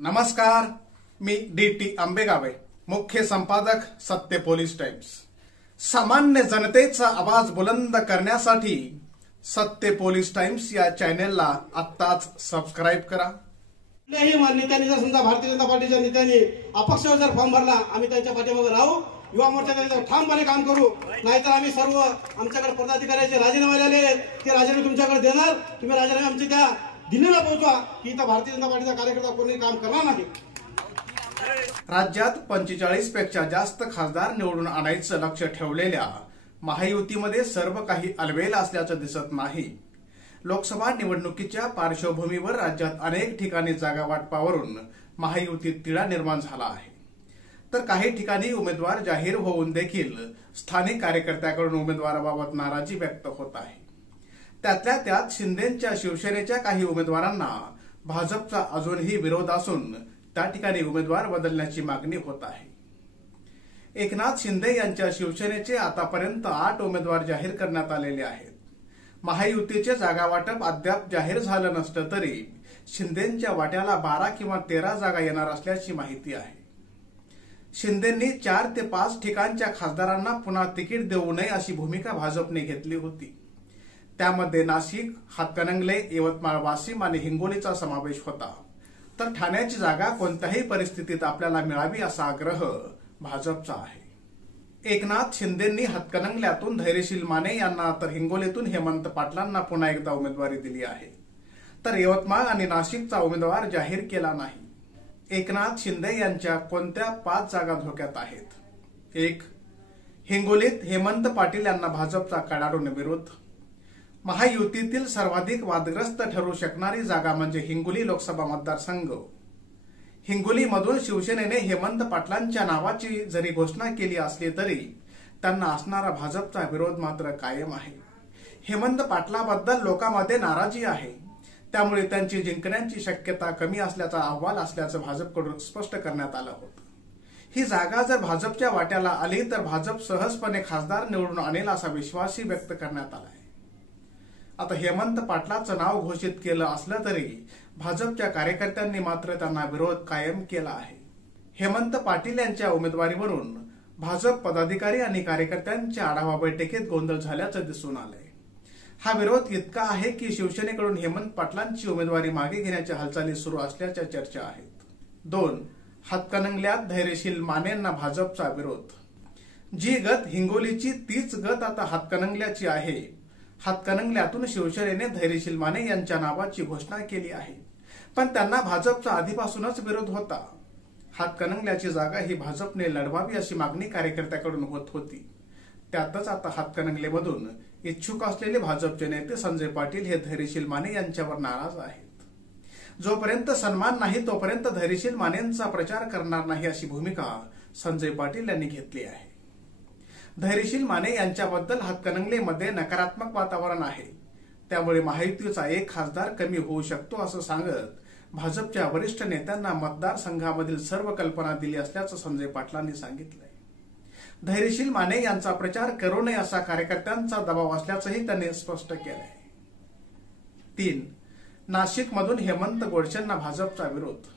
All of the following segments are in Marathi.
नमस्कार, मी डी.टी. आंबेगावे, मुख्य संपादक सत्य पोलीस टाइम्स। सामान्य जनतेचा आवाज बुलंद करण्यासाठी सत्य पोलीस टाइम्स या चॅनेलला आत्ताच सबस्क्राइब करा। कुठल्याही नेत्यांनी जर समजा भारतीय जनता पार्टीच्या नेत्यांनी अपक्षावर जर फॉर्म भरला, आम्ही त्यांच्या पाठीमागे राहू, युवा मोर्चाचे ठामपणे काम करू। नाहीतर आम्ही सर्व आमच्याकडे पदाधिकाऱ्याचे राजीनामे आले ते राजीनामे तुमच्याकडे देणार। तुम्ही राजीनामे आमचे त्या दिल्लीला पोहोचवा की इथं भारतीय जनता पार्टीचा कार्यकर्ता कोणी काम करणार नाही। राज्यात 45 पेक्षा जास्त खासदार निवडून आणायचं लक्ष ठेवलेल्या महायुतीमध्ये सर्व काही अलबेल असल्याचं दिसत नाही। लोकसभा निवडणुकीच्या पार्श्वभूमीवर राज्यात अनेक ठिकाणी जागा वाटपावरून महायुतीत तिढा निर्माण झाला आहे, तर काही ठिकाणी उमेदवार जाहीर होऊन देखील स्थानिक कार्यकर्त्याकडून उमेदवाराबाबत नाराजी व्यक्त होत आहे। त्यातल्या त्यात शिंदेच्या शिवसेनेच्या काही उमेदवारांना भाजपचा अजूनही विरोध असून त्या ठिकाणी उमेदवार बदलण्याची मागणी होत आहे। एकनाथ शिंदे यांच्या शिवसेनेचे आतापर्यंत 8 उमेदवार जाहीर करण्यात आलेले आहेत। महायुतीचे जागा वाटप अद्याप जाहीर झालं नसलं तरी शिंदेच्या वाट्याला 12 किंवा 13 जागा येणार असल्याची माहिती आहे। शिंदेंनी 4 ते 5 ठिकाणच्या खासदारांना पुन्हा तिकीट देऊ नये अशी भूमिका भाजपने घेतली होती। त्यामध्ये नाशिक, हातकणंगले, यवतमाळ, वाशिम आणि हिंगोलीचा समावेश होता। तर ठाण्याची जागा कोणत्याही परिस्थितीत आपल्याला मिळावी असा आग्रह भाजपचा आहे। एकनाथ शिंदेंनी हातकणंगल्यातून धैर्यशील माने यांना तर हिंगोलीतून हेमंत पाटलांना पुन्हा एकदा उमेदवारी दिली आहे, तर यवतमाळ आणि नाशिकचा उमेदवार जाहीर केला नाही। एकनाथ शिंदे यांच्या कोणत्या 5 जागा धोक्यात आहेत? 1. हिंगोलीत हेमंत पाटील यांना भाजपचा कडाडून विरोध। महायुतीतील सर्वाधिक वादग्रस्त ठरू शकणारी जागा म्हणजे हिंगोली लोकसभा मतदारसंघ। हिंगोलीमधून शिवसेनेने हेमंत पाटलांच्या नावाची जरी घोषणा केली असली तरी त्यांना असणारा भाजपचा विरोध मात्र कायम आहे। हेमंत पाटलाबद्दल लोकांमध्ये नाराजी आहे, त्यामुळे त्यांची जिंकण्याची शक्यता कमी असल्याचा अहवाल असल्याचं भाजपकडून स्पष्ट करण्यात आलं होतं। ही जागा जर भाजपच्या वाट्याला आली तर भाजप सहजपणे खासदार निवडून आणेल असा विश्वासही व्यक्त करण्यात आला आहे। आता हेमंत पाटलाचं नाव घोषित केलं असलं तरी भाजपच्या कार्यकर्त्यांनी मात्र त्यांना विरोध कायम केला आहे। हेमंत पाटील यांच्या उमेदवारीवरून भाजप पदाधिकारी आणि कार्यकर्त्यांच्या आढावा बैठकीत गोंधळ झाल्याचं दिसून आलंय। हा विरोध इतका आहे की शिवसेनेकडून हेमंत पाटलांची उमेदवारी मागे घेण्याच्या हालचाली सुरू असल्याच्या चर्चा आहेत। 2. हातकणंगल्यात धैर्यशील मानेंना भाजपचा विरोध। जी गत हिंगोलीची तीच गत आता हातकणंगल्याची आहे। हातकणंगल्यातून शिवसेनेने धैर्यशील माने यांच्या नावाची घोषणा केली आहे, पण त्यांना भाजपचा आधीपासूनच विरोध होता। हातकणंगल्याची जागा ही भाजपने लढवावी अशी मागणी कार्यकर्त्याकडून होत होती। त्यातच आता हातकणंगलेमधून इच्छुक असलेले भाजपचे नेते संजय पाटील हे धैर्यशील माने यांच्यावर नाराज आहेत। जोपर्यंत सन्मान नाही तोपर्यंत धैर्यशील मानेंचा प्रचार करणार नाही अशी भूमिका संजय पाटील यांनी घेतली आहे। धैर्यशील माने यांच्याबद्दल हातकणंगलेमध्ये नकारात्मक वातावरण आहे, त्यामुळे महायुतीचा एक खासदार कमी होऊ शकतो असं सांगत भाजपच्या वरिष्ठ नेत्यांना मतदारसंघामधील सर्व कल्पना दिली असल्याचं संजय पाटलांनी सांगितलंय। धैर्यशील माने यांचा प्रचार करू नये असा कार्यकर्त्यांचा दबाव असल्याचंही त्यांनी स्पष्ट केलंय। 3. नाशिकमधून हेमंत गोडसेंना भाजपचा विरोध।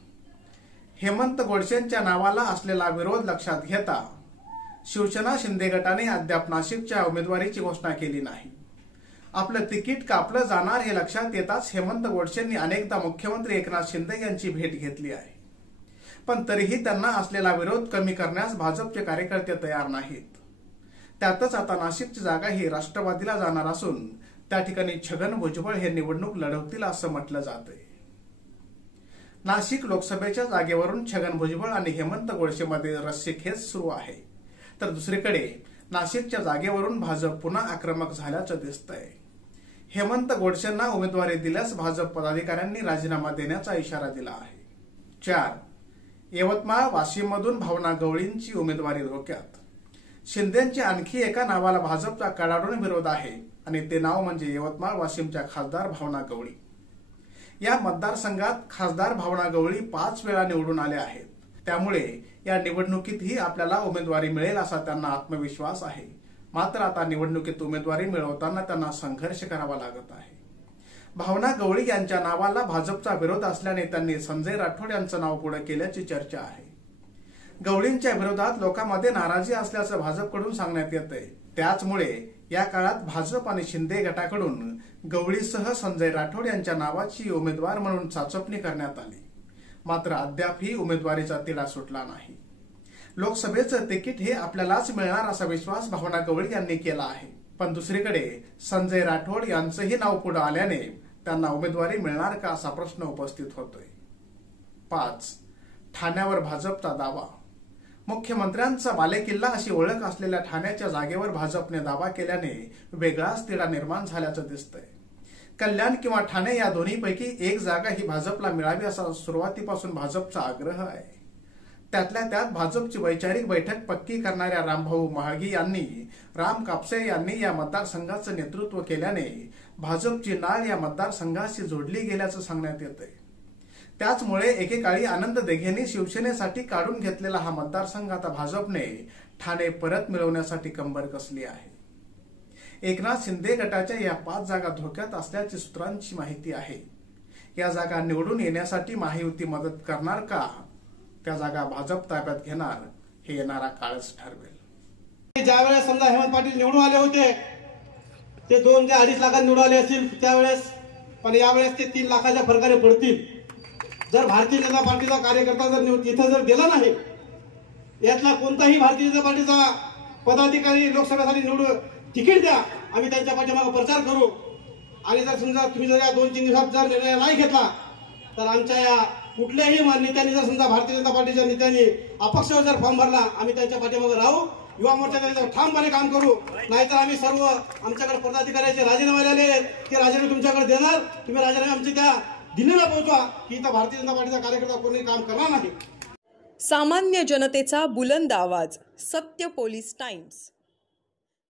हेमंत गोडसेंच्या नावाला असलेला विरोध लक्षात घेता शिवसेना शिंदे गटाने अद्याप नाशिकच्या उमेदवारीची घोषणा केली नाही। आपलं तिकीट कापलं जाणार हे लक्षात येताच हेमंत गोडसेंनी अनेकदा मुख्यमंत्री एकनाथ शिंदे यांची भेट घेतली आहे, पण तरीही त्यांना असलेला विरोध कमी करण्यास भाजपचे कार्यकर्ते तयार नाहीत। त्यातच आता नाशिकची जागा ही राष्ट्रवादीला जाणार असून त्या ठिकाणी छगन भुजबळ हे निवडणूक लढवतील असं म्हटलं जातंय। नाशिक लोकसभेच्या जागेवरून छगन भुजबळ आणि हेमंत गोडसेमध्ये रस्सीखेच सुरू आहे, तर दुसरीकडे नाशिकच्या जागेवरून भाजप पुन्हा आक्रमक झाल्याचं दिसतंय। हेमंत गोडसेंना उमेदवारी दिल्यास भाजप पदाधिकाऱ्यांनी राजीनामा देण्याचा इशारा दिला आहे। 4. यवतमाळ वाशिममधून भावना गवळींची उमेदवारी धोक्यात। शिंदेच्या आणखी एका नावाला भाजपचा कडाडून विरोध आहे आणि ते नाव म्हणजे यवतमाळ वाशिमच्या खासदार भावना गवळी। या मतदारसंघात खासदार भावना गवळी 5 वेळा निवडून आले आहेत, त्यामुळे या निवडणुकीतही आपल्याला उमेदवारी मिळेल असा त्यांना आत्मविश्वास आहे। मात्र आता निवडणुकीत उमेदवारी मिळवताना त्यांना संघर्ष करावा लागत आहे। भावना गवळी यांच्या नावाला भाजपचा विरोध असल्याने त्यांनी संजय राठोड यांचं नाव पुढे केल्याची चर्चा आहे. गवळींच्या विरोधात लोकांमध्ये नाराजी असल्याचं भाजपकडून सांगण्यात येतंय. त्याचमुळे या काळात भाजप आणि शिंदे गटाकडून गवळीसह संजय राठोड यांच्या नावाची उमेदवार म्हणून चाचपणी करण्यात आली. मात्र अद्यापही उमेदवारीचा तिढा सुटला नाही. लोकसभेचं तिकीट हे आपल्यालाच मिळणार असा विश्वास भावना गवळी यांनी केला आहे. पण दुसरीकडे संजय राठोड यांचंही नाव पुढे आल्याने त्यांना उमेदवारी मिळणार का असा प्रश्न उपस्थित होतोय. 5. ठाण्यावर भाजपचा दावा. मुख्यमंत्र्यांचा बालेकिल्ला अशी ओळख असलेल्या ठाण्याच्या जागेवर भाजपने दावा केल्याने वेगळाच तिढा निर्माण झाल्याचं दिसतंय. कल्याण किंवा ठाणे या दोन्हीपैकी एक जागा ही भाजपला मिळावी असा सुरुवातीपासून भाजपचा आग्रह आहे. त्यातल्या त्यात भाजपची वैचारिक बैठक पक्की करणाऱ्या रामभाऊ महाळगी यांनी राम कापसे यांनी या मतदारसंघाचं नेतृत्व केल्याने भाजपची नाळ या मतदारसंघाशी जोडली गेल्याचं सांगण्यात येतंय. त्याचमुळे एकेकाळी आनंद देघेंनी शिवसेनेसाठी काढून घेतलेला हा मतदारसंघ आता भाजपने ठाणे परत मिळवण्यासाठी कंबर कसली आहे. एकनाथ शिंदे गटाच्या या 5 जागा धोक्यात असल्याची सूत्रांची माहिती आहे. या जागा निवडून येण्यासाठी महायुती मदत करणार का, त्या जागा भाजप ताब्यात घेणार, हे येणारा काळच ठरवेल. ज्यावेळेस समजा हेमंत पाटील निवडून आले होते ते 2 ते 2.5 लाखांनी निवडून आले असतील त्यावेळेस, पण यावेळेस ते 3 लाखाच्या फरकाने पडतील. जर भारतीय जनता पार्टीचा कार्यकर्ता जर इथं जर गेला नाही, यातला कोणताही भारतीय जनता पार्टीचा पदाधिकारी लोकसभेसाठी निवडून तिकीट द्या, आम्ही त्यांच्या पाठीमागे प्रचार करू. आणि जर समजा तुम्ही जर या 2-3 दिवसात जर निर्णय नाही घेतला तर आमच्या या कुठल्याही नेत्यांनी जर समजा भारतीय जनता पार्टीच्या नेत्यांनी अपक्षावर जर फॉर्म भरला, आम्ही त्यांच्या पाठीमागे राहू. युवा मोर्चाच्या ठामपणे काम करू. नाहीतर आम्ही सर्व आमच्याकडे पदाधिकाऱ्याचे राजीनामे आले ते राजीनामे तुमच्याकडे देणार. तुम्ही राजीनामे आमचे त्या दिल्लीला पोहोचवा की इथं भारतीय जनता पार्टीचा कार्यकर्ता कोणी काम करणार नाही. सामान्य जनतेचा बुलंद आवाज. सत्य पोलीस टाइम्स.